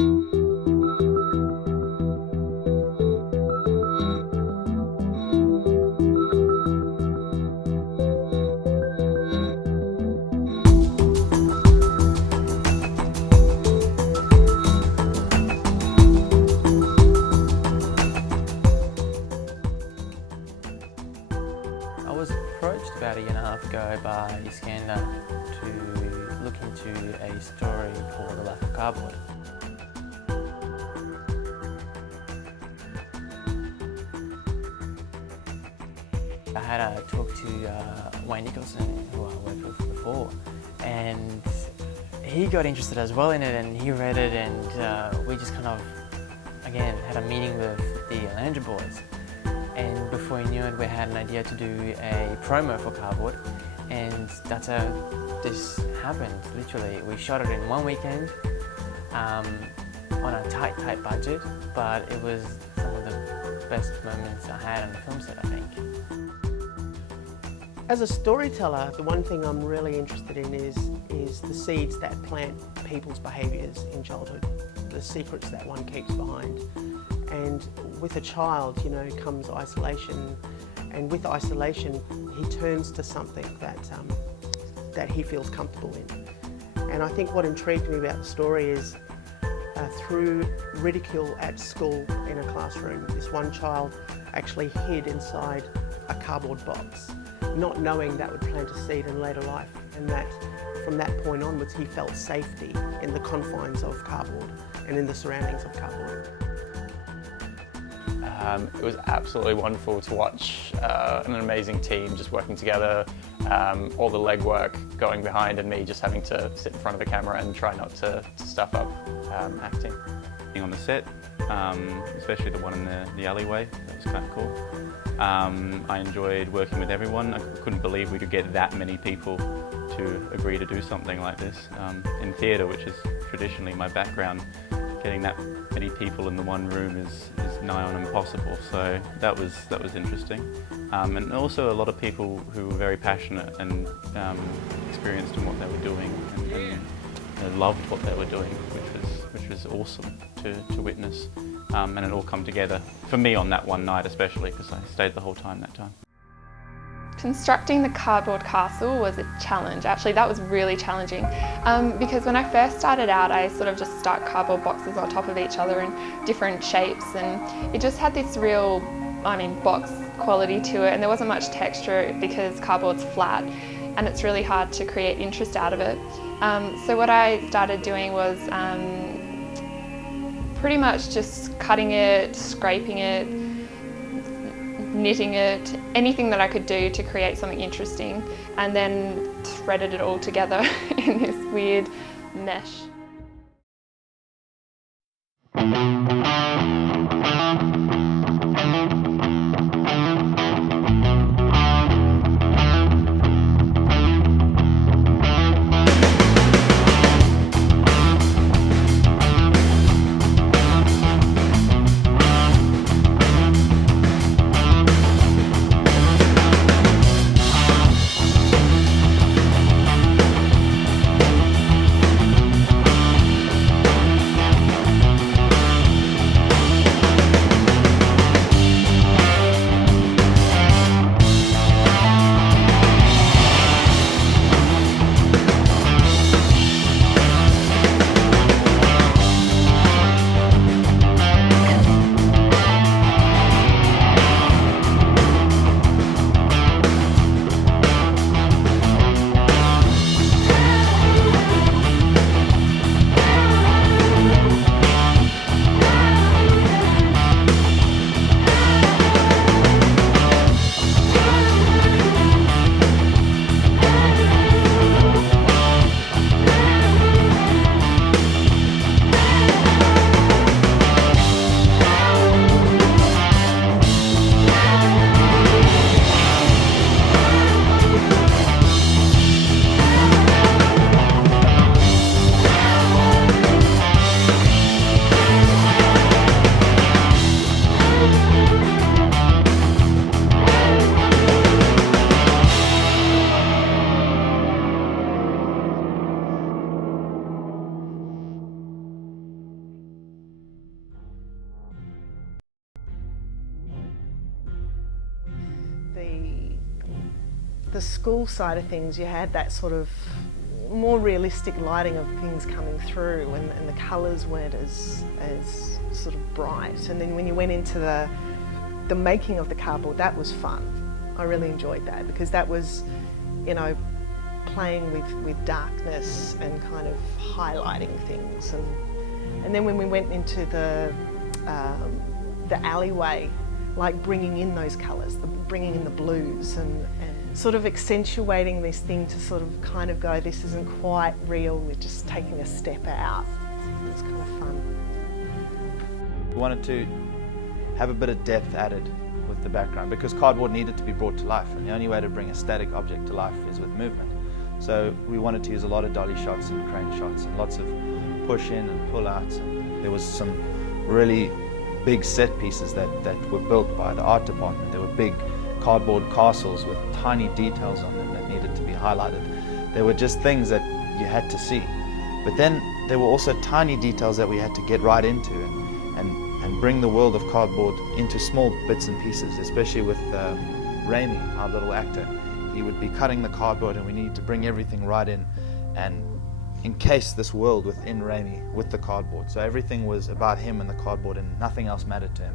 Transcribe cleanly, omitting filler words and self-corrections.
I was approached about a year and a half ago by Iskander to look into a story called The Life of Cardboard. I had a talk to Wayne Nicholson, who I worked with before, and he got interested as well in it, and he read it, and we just kind of, again, had a meeting with the Landra boys. And before we knew it, we had an idea to do a promo for CardBoard, and that's how this happened, literally. We shot it in one weekend on a tight budget, but it was some of the best moments I had on the film set, I think. As a storyteller, the one thing I'm really interested in is the seeds that plant people's behaviours in childhood, the secrets that one keeps behind. And with a child, you know, comes isolation, and with isolation, he turns to something that he feels comfortable in. And I think what intrigued me about the story is through ridicule at school in a classroom, this one child actually hid inside a cardboard box, not knowing that would plant a seed in later life, and that from that point onwards he felt safety in the confines of CardBoard and in the surroundings of CardBoard. It was absolutely wonderful to watch an amazing team just working together, all the legwork going behind and me just having to sit in front of the camera and try not to stuff up acting. Being on the set, especially the one in the alleyway, that was kind of cool. I enjoyed working with everyone. I couldn't believe we could get that many people to agree to do something like this. In theatre, which is traditionally my background, getting that many people in the one room is nigh on impossible, so that was interesting. And also a lot of people who were very passionate and experienced in what they were doing and loved what they were doing, which was awesome to witness. And it all come together for me on that one night especially, because I stayed the whole time that time. Constructing the cardboard castle was a challenge. Actually, that was really challenging because when I first started out, I sort of just stuck cardboard boxes on top of each other in different shapes, and it just had this real, box quality to it, and there wasn't much texture because cardboard's flat and it's really hard to create interest out of it. So what I started doing was pretty much just cutting it, scraping it, knitting it, anything that I could do to create something interesting, and then threaded it all together in this weird mesh. the school side of things, you had that sort of more realistic lighting of things coming through, and the colours weren't as sort of bright. And then when you went into the making of the cardboard, that was fun. I really enjoyed that, because that was, you know, playing with darkness and kind of highlighting things. And then when we went into the alleyway, like bringing in those colours, bringing in the blues and sort of accentuating this thing to sort of kind of go, this isn't quite real, we're just taking a step out. It was kind of fun. We wanted to have a bit of depth added with the background, because cardboard needed to be brought to life, and the only way to bring a static object to life is with movement. So we wanted to use a lot of dolly shots and crane shots and lots of push in and pull outs. And there was some really big set pieces that were built by the art department. There were big cardboard castles with tiny details on them that needed to be highlighted. There were just things that you had to see. But then there were also tiny details that we had to get right into and bring the world of cardboard into small bits and pieces, especially with Raimi, our little actor. He would be cutting the cardboard and we needed to bring everything right in and encase this world within Raimi with the cardboard. So everything was about him and the cardboard, and nothing else mattered to him.